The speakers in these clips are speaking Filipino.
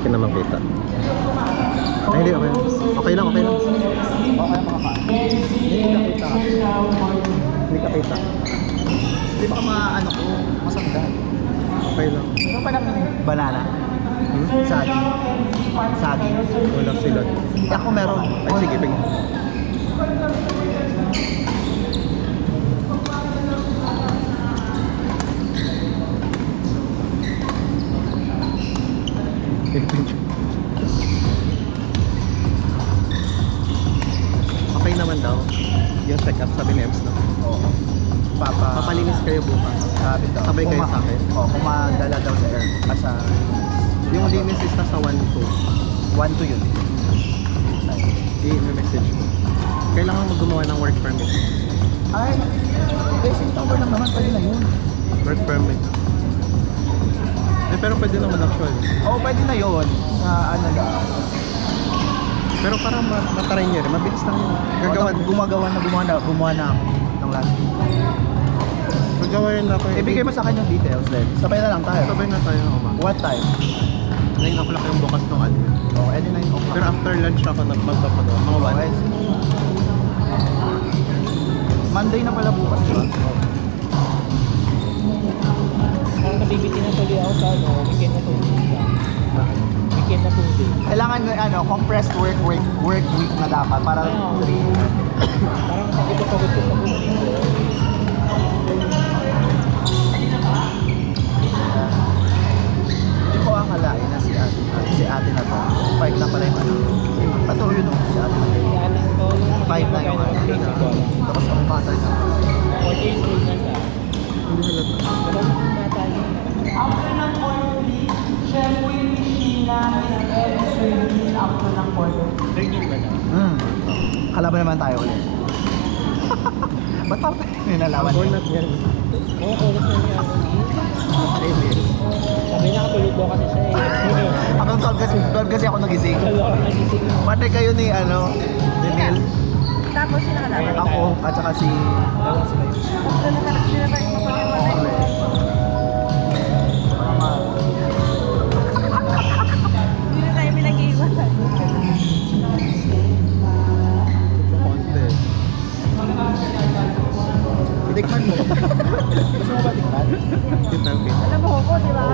Hindi ka na makita. Ay, hindi, okay. Okay lang, okay lang. Okay ang mga pa. Hindi ka kita. Hindi ka kita. Hindi baka maano ko, masagdan. Okay lang. Ano pa naman banana? Saging. Saging. Wala sila. Ako meron. Ay, sige, ping. Okay naman daw. Yung check-up sabi ni Ems, no? Oo. Papalinis kayo bukas. Sabi daw. Sabay kayo sa akin. Oo, kung madala daw sa air. Sa Yung linis is nasa 1-2. 1 to yun. I-message ko. Kailangan mo gumawa ng work permit. Ay, basic tower lang naman. Pwede na yun. Work permit. Eh, pero pwede naman actually. Oo, pwede na yun. Sa ano lang. Pero parang matry nyo rin. Mabilis lang yun. Gumawa na ako ng last week. Gagawa rin ako. Ibigay mo sa akin yung details then. Sabay na lang tayo. Sabay na tayo ako ma. What time? 9 o'clock yung bukas ng admin. Oo, edi 9 o'clock. Pero after lunch ako nagpapagawa. Mga 1. Okay. Monday na pala bukas, di ba? Parang nabibitin na tuloy ako sa weekend na tuloy. Weekend na tuloy. Kailangan compressed work week na dapat para Parang pagod ko sa buhay ko. Hindi ko akalain na si ate na to. 5 na pala yung ano. Patuloy yun si ate na to. Yan ang to. 5 na yung ano. Tapos ang bata niya. 4 years old na siya. Hindi halata. Pero yung bata niya. After ng quarterly, syempre yung machine namin ang service after ng quarterly. Training ba na? Kalaban naman tayo ulit. Ba't pa nilalaman Born niya? not yan. Oo, oras na niya ako ni. Sabi nakatulog daw kasi siya eh. Hanggang 12 kasi ako nagising. Dalawa ka nagising. Pati kayo ni Neil. Tapos sila kalaban. Ako at saka si Tatlo na tayo mapag-iwalay. Hindi na tayo pinag-iiwasan. Konti. Tikman mo. Gusto mo ba tikman? Tingnan ko. Alam mo ko, di ba?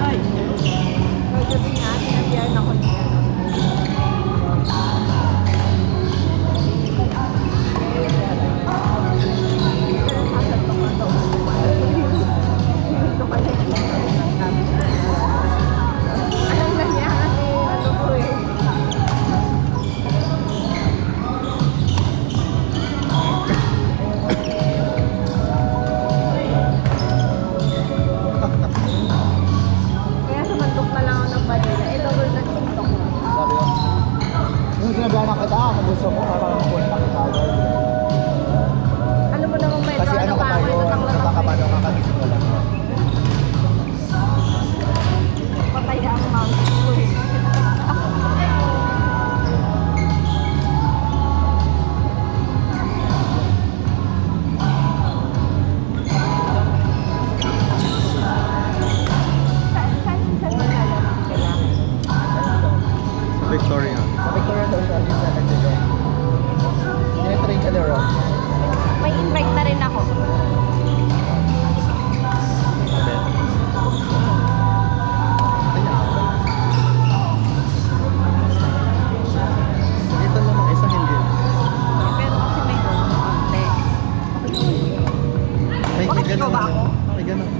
Ay! Pagdating nga, sinabihan ako niya. Alam na niya kasi ano ko eh. Kaya sumandok na lang ako ng Manila. Eh, double na TikTok mo. Sabi ko. Yung sinabihan na kita, kung gusto mo, parang pupunta kita agad. Alam mo namang may Kasi ano ka pa yun, natakapano ka kagising ka lang. patay ang mouse ko eh. Saan malalabas sila? Sa Victoria. Sa Victoria doon sa amin sa Nagdito. Tinatrain ka na ron. May invite na rin ako. Ito naman isa hindi. Pero kasi may konti. Bakit ikaw ba ako? May ganun.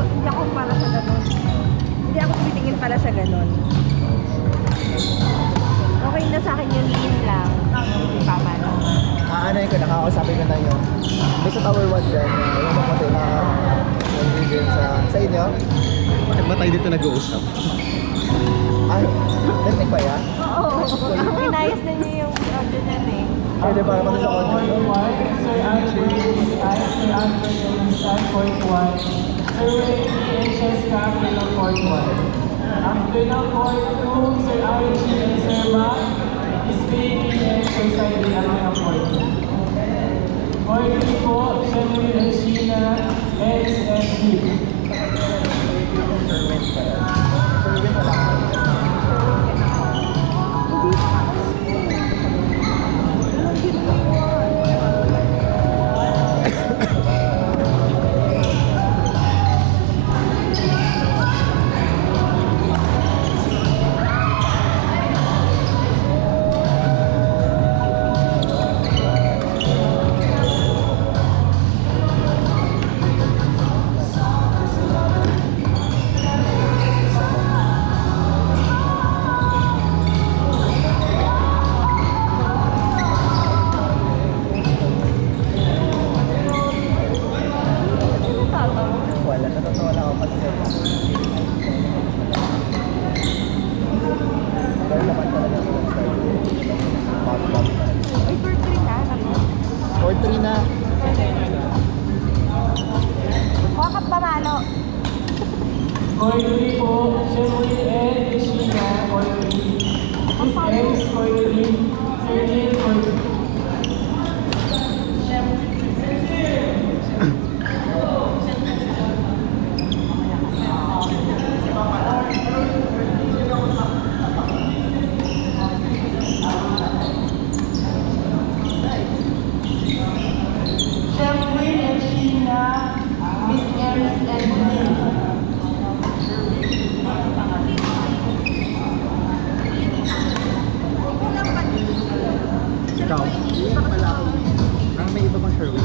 Hindi ako para sa ganun. Hindi ako tumitingin para sa ganun. Okay na sa akin yung lean lang. Tama na. Aanay ko, nakakausapin ko na yun. May sa Tower 1 dyan, yung mamatay na nag-video sa inyo. Bakit ba tayo dito nag-uusap? Ay, narinig ba yan? Oo. Inayos na niya yung audio niyan eh. Pwede para pati sa audio. Sir Anthony Sir Ray and Sir Scammy ng Port 1. After ng Port 2, Sir Archie and Sir Mac, Spain and Sir Saidi ang mga Port 2. Port 3 po, Sir Chip. Sherwin wala ka. Wala, natatawa lang ako kasi dahil naman talaga ako nag-start. Pop-pop. Ay, birthday na. Or 3 na. Huwag kang pamalo. Coin 3 po, Sherwin and Christina, coin 3. Miss Ems, coin 3. Sir Neil, coin 3. Sherwin and Sheena, Miss Ems and Neil. Ikaw? Wala ako. May iba bang Sherwin?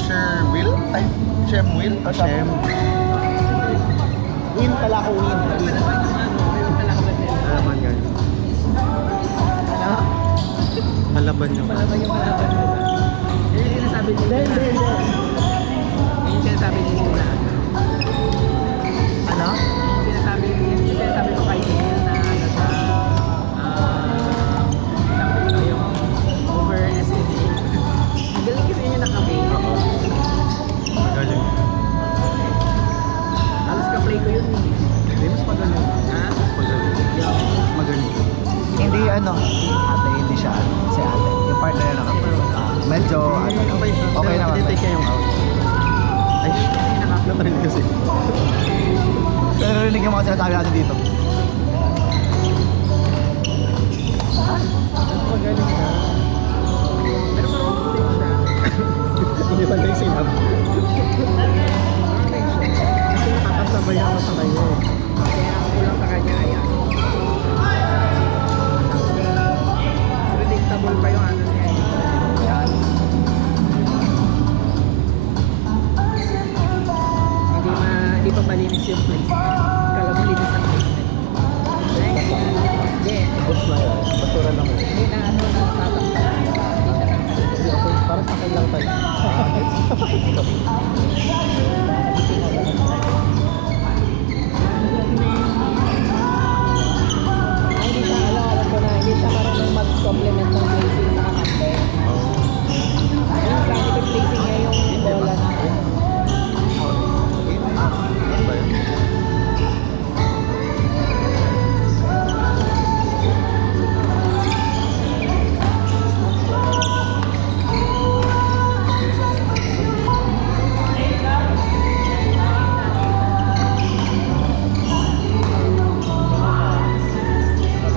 Sherwill? Ay, Shemwill? Shem. Win pala ako, win. Alaman nga yun. Palaban yung Malaban yung kalaban mo. Yun yung sinasabi niyo. Hindi. Yun yung sinasabi niyo na. Ano? Yung sinasabi ko kay Neil na ano siya, sabi ko yung overestimate. Ang galing kasi yun yung nakabay. magaling. Halos ka-play ko yun eh. Hindi, mas magaling. Ha? Mas magaling. Mas magaling. Hindi ate, hindi siya si ate. Yung partner na kami. Medyo okay naman. Hindi, take yung out. Ay, narinig kasi. Pero rinig yung mga sinasabi natin dito. Magaling ka. Pero marunong din siya. Hindi ba yung sinabi? Marunong din siya. Kasi nakakasabayan ako sa kanya eh. Kaya ang kulang sa kanya ay ano. Predictable pa yung ano niya eh. Hindi pa malinis yung placement. Kala mo linis ang placement. Hindi. Bus na yan. Basura lang. Hindi na ano na tatakta. Hindi siya nakakalimutan. Parang sa akin lang tayo. Hindi siya, alam ko na, hindi siya marunong mag-complement ng placing sa kakante. Yung sa akin, placing niya yung bola na. Ano ba yun?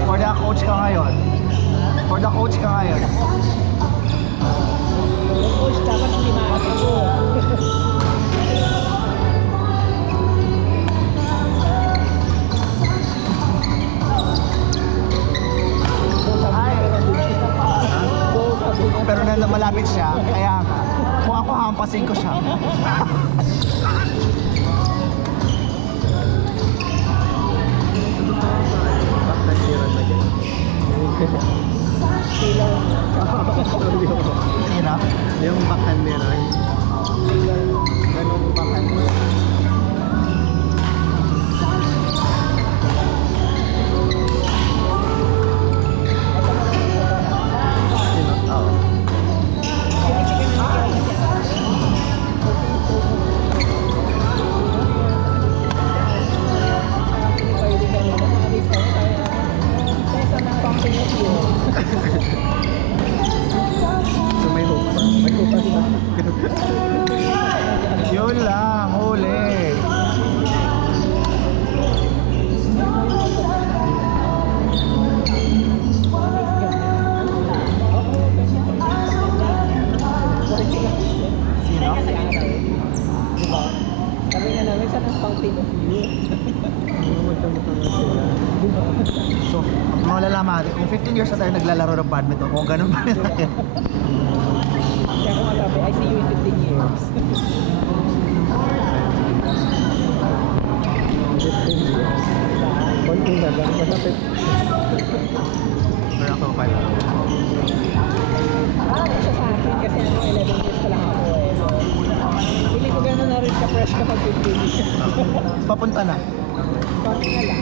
For the coach ka ngayon. For the coach ka ngayon. Yung coach, dapat ang limaas ako. Ay! Pero na malapit siya, kaya kung ako hampasin ko siya. Bakit nag-iran na ganyan? Sino? Yung bakan ni Ray. Ganun ba kayo? Sino? Oo. So may hope pa. May hope pa siya. natin, kung 15 years na tayo naglalaro ng badminton, kung ganun pa rin tayo. Kaya kung masabi, I see you in 15 years. 15 years. Konti na, ganun pa sa 15. Pero ako pala. Siya sa akin kasi 11 years pa lang ako eh. So, hindi ko gano'n na rin ka-fresh kapag 15 years. Papunta na. Konti na lang.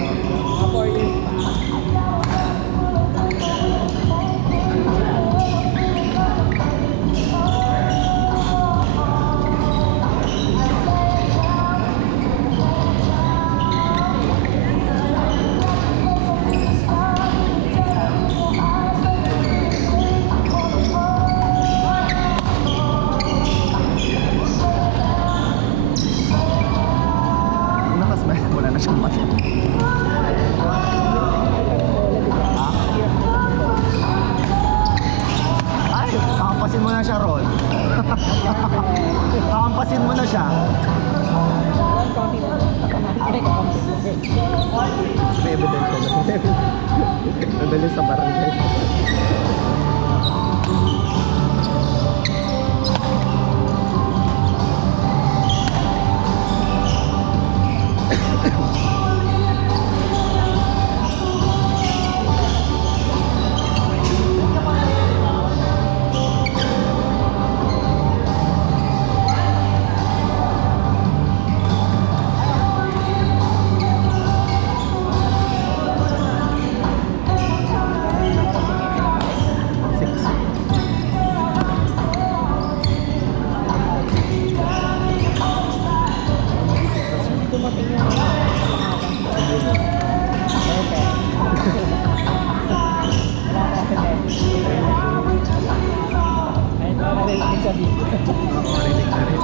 4 years pa. Nakas ba? Wala na siyang mata. Ay, kakampasin mo na siya, Ron. Kakampasin mo na siya. Konti na. Ay, May evidence ko na. Nadali sa barangay. dumating yung Ako marinig na rin.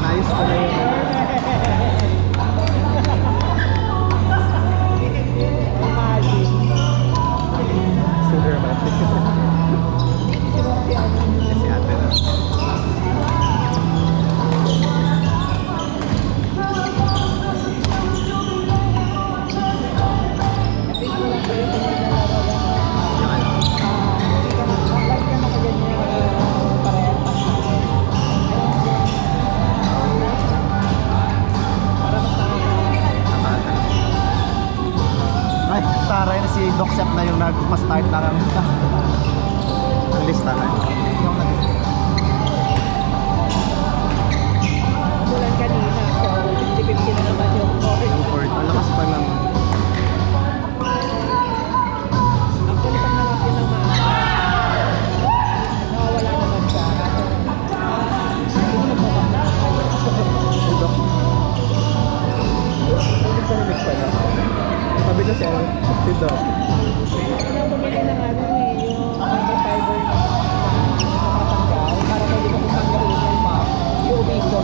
Nice ko na yun. Super matic. Kasi ate na. Yung ano? Nakata. Ay, taray na si Doc Sep na yung nag-start na ng Ang lista na. yung nag Bulan kanina, so 50-50 na naman yung court. Import. Ang lakas pa ng... Actually, pag nangapin ng nawawala naman siya. Hindi ko nagpapakita. Si Doc. Hindi ko rinig pa na. Sabi na siya, si Doc. Yung bumili ng ano eh, yung fiber na nakatanggal, para pwede ko tanggalin yung map, yung ubigo.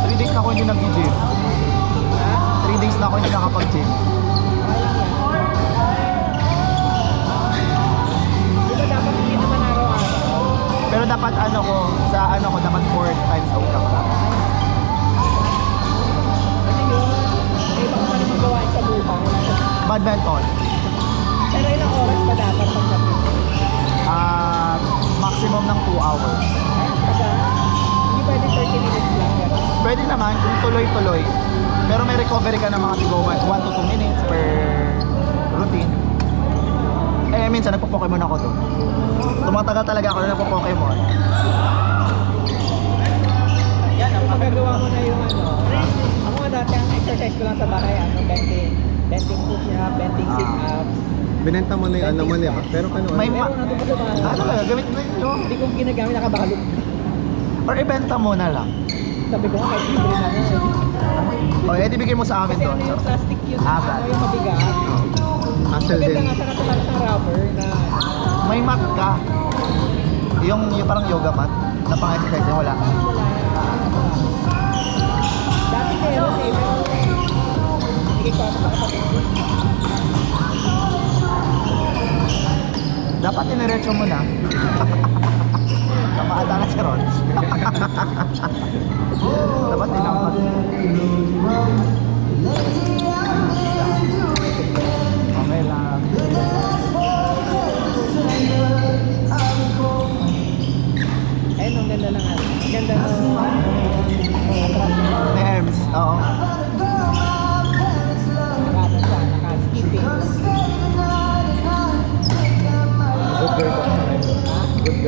3 days na ako hindi nag-gym. 3 days na ako hindi nakapag-gym. Di ba dapat hindi naman araw-araw? Pero dapat ano ko, sa ano ko, dapat 4 times a week ako lang. Ano yun? May iba ka pa naman gawain sa buhay. Badminton. Pero ilang oras pa dapat pagdating? Maximum ng 2 hours. Kasi hindi pwede 30 minutes lang. Gano'n. Pwede naman kung tuloy-tuloy. Pero may recovery ka ng mga tigo 1 to 2 minutes per routine. Eh, minsan nagpo-Pokemon ako doon. Tumatagal talaga ako na nagpo-Pokemon. Kung magagawa mo na yung ano, ako nga dati ang exercise ko lang sa bahay, ano, bending push-up, bending sit-ups. Binenta mo na yung ano mo niya. Pero ano? May Pero nandun pa sa bahay. ano ba, gamit mo yun. Hindi ko ginagamit, nakabalot. Or ibenta mo na lang. Sabi ko nga, kahit libre na yun. O, edi bigay mo sa amin Kasi doon. ano yung plastic yun, Ah, ano, yung mabigat. Hassle Maganda din. nga sa katulad ng rubber na May mat ka. Yung parang yoga mat na pang-exercise wala. wala yan. Dati meron eh, pero hindi ko ako sa kapatid ko. Dapat iniretso mo na. Kamaada na si Ron. Dapat tinampas.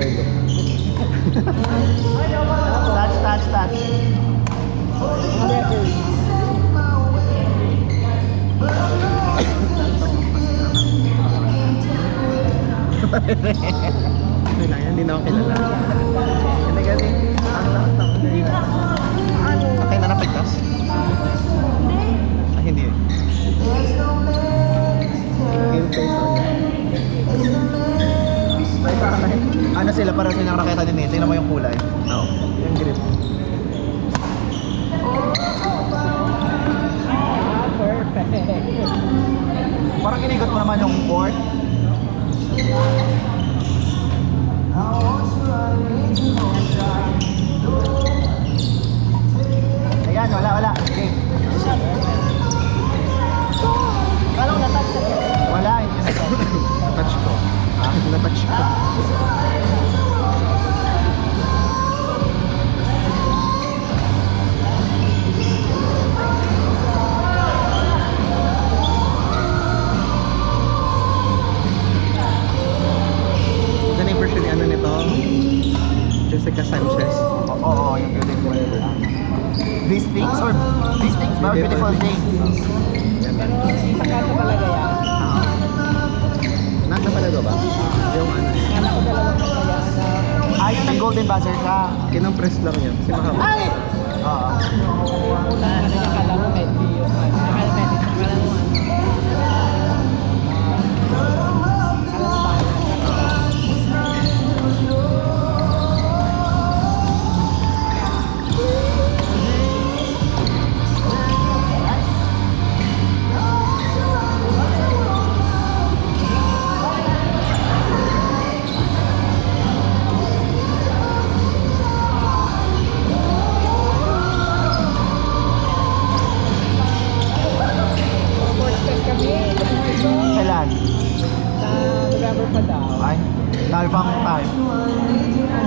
Pwede. Touch. Mga referee. Hindi lang yan, hindi na ako kilala. Hindi kasi, ang lahat ako na patay na napigtas? Ah, hindi eh. In face only. May parang ano sila, parang silang raketa ni Nate. Tingnan mo yung kulay. Oo, yung grip. Ah, perfect. Parang inigot mo naman yung board. Ayan, wala. Okay. Wala, hindi na to. Touch ko. Ah, na-touch ko. Maganda yung version ni ano nito? Jessica Sanchez. Oo, yung beautiful. These things or these things ba? Beautiful things. Yan. Pero isang kaso talaga yan. Napalago ba? Yung ano, Kala ko dalawang kaya na Ay, yung golden buzzer ka. kinampress lang yun. Kasi mahaba. Oo. una na akala mo medyo yun. Akala mo sports test kami. Kailan? Sa November pa daw. Ay, dahil pa akong time.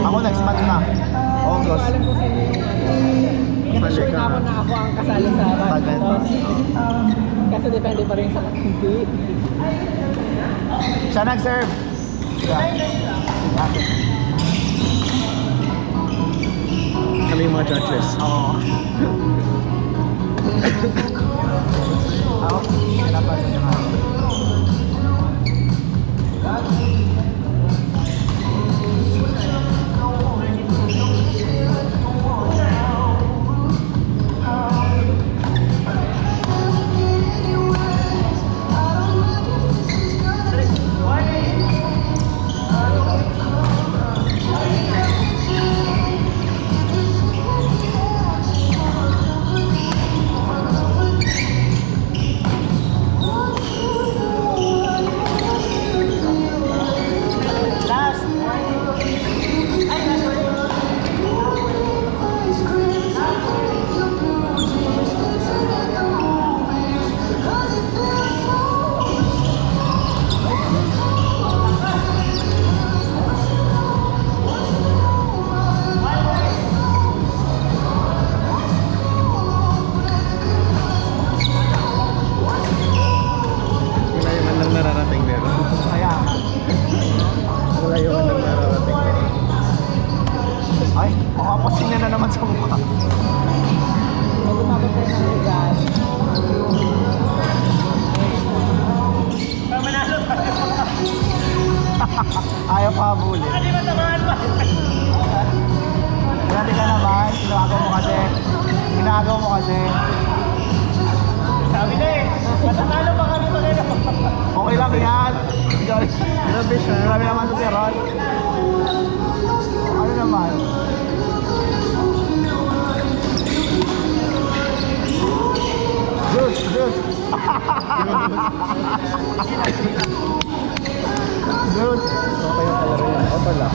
Ako next month na. Hindi ko August. alam kung sino yung ano. Kasi sure na ako na ako ang kasali sa Pag-ventos. Kasi depende pa rin sa hindi. Siya nag-serve. Siya. Kami yung mga judges. Oo. Ako, pinapasin niya nga. Wala yung man lang nararating meron. Kaya, Wala yung man lang nararating meron. ay, makapasin na naman sa mukha. Pag umabot tayo ng lugar, Ayaw pa habulin. Grabe ka naman. Ginagawa mo kasi. Sabi na eh. Matatalo pa kami pag ano. Okay lang yan. Grabe siya. Grabe naman to si Ron. Ano naman? Juice. Juice. Okay yung kalaro yan. O pala.